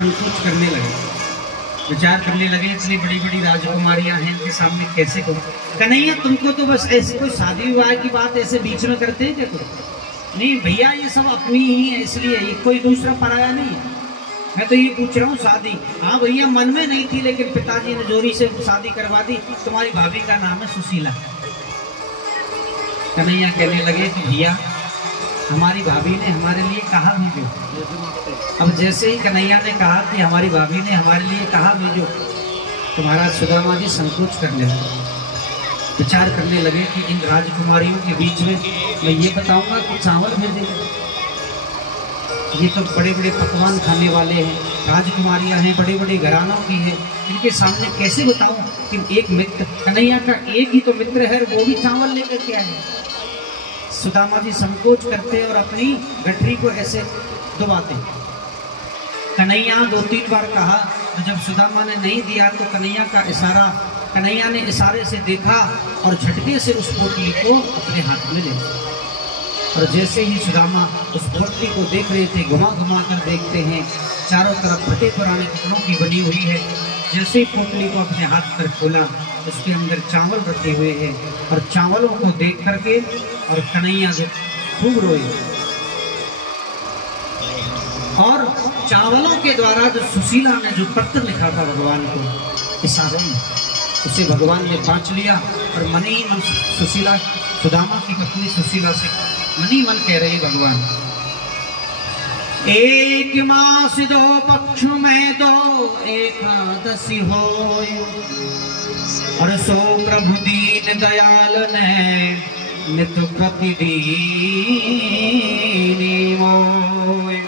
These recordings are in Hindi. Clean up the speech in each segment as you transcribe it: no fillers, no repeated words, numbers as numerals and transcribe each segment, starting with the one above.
संकोच करने लगे, विचार करने लगे इतनी बड़ी बड़ी राजकुमारियां हैं, इनके सामने कैसे कहूँ। कन्हैया तुमको तो बस ऐसे कोई शादी विवाह की बात ऐसे बीच में करते हैं क्या? कुछ नहीं भैया, ये सब अपनी ही है, इसलिए ये कोई दूसरा पराया नहीं है। मैं तो ये पूछ रहा हूँ शादी, हाँ भैया मन में नहीं थी लेकिन पिताजी ने जोरी से शादी करवा दी। तुम्हारी भाभी का नाम है सुशीला। कन्हैया कहने लगे कि भैया हमारी भाभी ने हमारे लिए कहा भेजो। अब जैसे ही कन्हैया ने कहा कि हमारी भाभी ने हमारे लिए कहा भेजो, तो महाराज सुदामा जी संकोच करने लगे, विचार करने लगे कि इन राजकुमारियों के बीच में मैं ये बताऊंगा कि चावल भेजेंगे। ये तो बड़े बड़े पकवान खाने वाले हैं, राजकुमारियां हैं, बड़े बड़े घरानों की हैं, इनके सामने कैसे बताऊं कि एक मित्र, कन्हैया का एक ही तो मित्र है, वो भी चावल लेकर के आए। सुदामा जी संकोच करते और अपनी गठरी को ऐसे दबाते। कन्हैया 2-3 बार कहा, तो जब सुदामा ने नहीं दिया तो कन्हैया ने इशारे से देखा और झटके से उस पोटली को अपने हाथ में ले लिया। और जैसे ही सुदामा उस पोटली को देख रहे थे, घुमा घुमा कर देखते हैं, चारों तरफ फटे पुराने कपड़ों की बनी हुई है। जैसे ही पोटली को अपने हाथ पर खोला, उसके अंदर चावल रखे हुए हैं, और चावलों को देख करके और कन्हैया खूब रोए। और चावलों के द्वारा जो सुशीला ने जो पत्र लिखा था भगवान को इशारों में, उसे भगवान ने पांच लिया और मनी मन सुशीला, सुदामा की पत्नी सुशीला से मनी मन कह रहे भगवान, एक मास 2 पक्ष में 2 एकादशी हो, और सो प्रभु दीन दयाल ने नित प्रतिदीन मोय।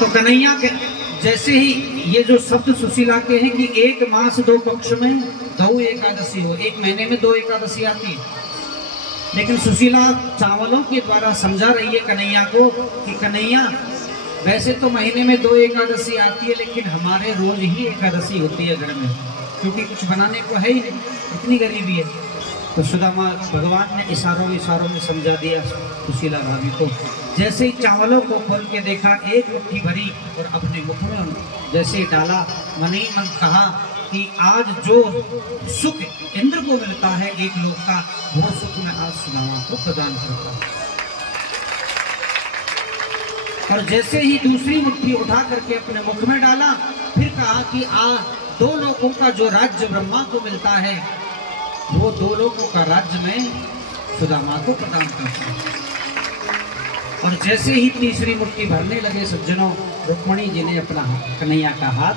तो कन्हैया के जैसे ही ये जो शब्द सुशीला के हैं कि 1 मास 2 पक्ष में 2 एकादशी हो, 1 महीने में 2 एकादशी आती है, लेकिन सुशीला चावलों के द्वारा समझा रही है कन्हैया को कि कन्हैया वैसे तो महीने में 2 एकादशी आती है, लेकिन हमारे रोज ही एकादशी होती है घर में, क्योंकि कुछ बनाने को है ही नहीं, इतनी गरीबी है। तो सुदामा भगवान ने इशारों में समझा दिया सुशीला भाभी को। जैसे ही चावलों को खोल के देखा, 1 मुट्ठी भरी और अपने मुख में जैसे डाला, मन ही मन कहा कि आज जो सुख इंद्र को मिलता है एक लोक का, वो सुख मैं आज सुदामा को प्रदान करता हूं। और जैसे ही दूसरी मुट्ठी उठा करके अपने मुख में डाला, फिर कहा कि 2 लोकों का जो राज्य ब्रह्मा को मिलता है, वो 2 लोकों का राज्य में सुदामा को प्रदान करता हूं। और जैसे ही तीसरी मुट्ठी भरने लगे सज्जनों, रुक्मणी जी ने अपना कन्हैया का हाथ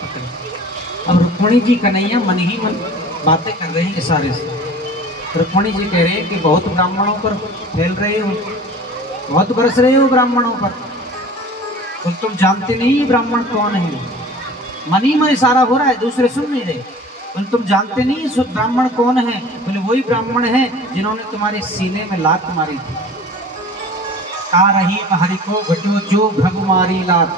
पकड़ा। अब रुक्मणी जी कन्हैया मन ही मन बातें कर रहे हैं इशारे से। रुक्मणी जी कह रहे हैं कि बहुत ब्राह्मणों पर फैल रहे हो, बहुत बरस रहे हो ब्राह्मणों पर, तो तुम जानते नहीं ब्राह्मण कौन है। मन ही में इशारा हो रहा है, दूसरे सुन नहीं रहे। बोले तुम जानते नहीं ब्राह्मण कौन है? बोले वही ब्राह्मण है जिन्होंने तुम्हारे सीने में लात मारी थी। का रही हरि को घटो जो भृगु मारी लात।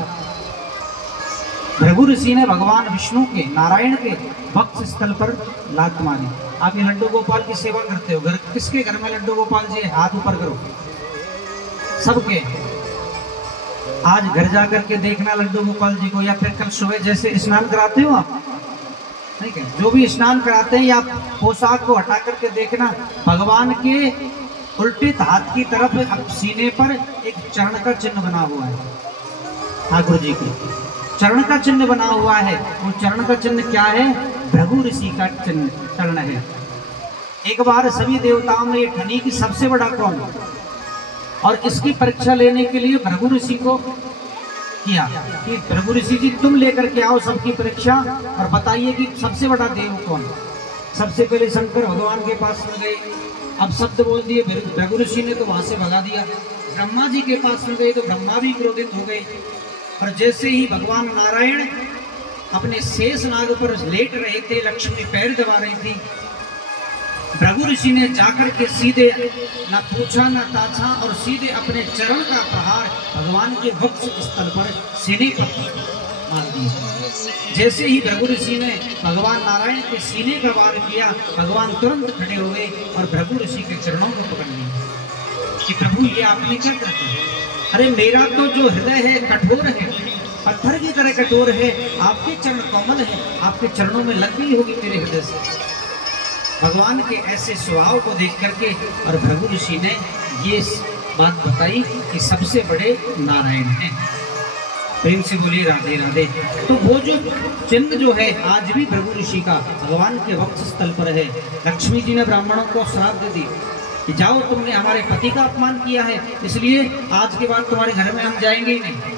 भृगु ऋषि ने भगवान विष्णु के, नारायण के वक्ष स्थल पर लात मारी। आप ये लड्डू गोपाल की सेवा करते हो, घर किसके घर में लड्डू गोपाल जी? हाथ ऊपर करो सबके। आज घर जाकर के देखना लड्डू गोपाल जी को, या फिर कल सुबह जैसे स्नान कराते हो आप, ठीक है, जो भी स्नान कराते हैं, या पोशाक को हटा करके देखना, भगवान के उल्टे हाथ की तरफ अब सीने पर एक चरण का चिन्ह बना हुआ है। ठाकुर जी के चरण का चिन्ह बना हुआ है। वो चरण का चिन्ह क्या है? भृगु ऋषि का चिन्ह चरण है। एक बार सभी देवताओं ने ये ठनी कि सबसे बड़ा कौन, और इसकी परीक्षा लेने के लिए भृगु ऋषि को किया कि भृगु ऋषि जी तुम लेकर के आओ सबकी परीक्षा और बताइए कि सबसे बड़ा देव कौन। सबसे पहले शंकर भगवान के पास में गए, अब शब्द बोल दिए, भृगु ऋषि ने तो वहां से भगा दिया। ब्रह्मा जी के पास में गए तो ब्रह्मा भी क्रोधित हो गए। और जैसे ही भगवान नारायण अपने शेष नाग पर लेट रहे थे, लक्ष्मी पैर दबा रही थी, भृगु ऋषि ने जाकर के सीधे ना पूछा ना ताछा और सीधे अपने चरण का प्रहार भगवान के वक्ष स्थल पर सीने पर मार दिया। जैसे ही भृगु ऋषि ने भगवान नारायण के सीने का वार किया, भगवान तुरंत खड़े हो गए और भृगु ऋषि के चरणों को पकड़ लिया। कि प्रभु ये आपने क्या कर दिया? अरे मेरा तो जो हृदय है कठोर है, पत्थर की तरह कठोर है, आपके चरण कोमल है, आपके चरणों में लग गई होगी मेरे हृदय से। भगवान के ऐसे स्वभाव को देख करके और भृगु ऋषि ने ये बात बताई कि सबसे बड़े नारायण हैं। प्रेम से बोलिए राधे राधे। तो वो जो चिन्ह जो है आज भी भृगु ऋषि का भगवान के वक्ष स्थल पर है। लक्ष्मी जी ने ब्राह्मणों को श्राप दे दी कि जाओ, तुमने हमारे पति का अपमान किया है, इसलिए आज के बाद तुम्हारे घर में हम जाएंगे ही नहीं।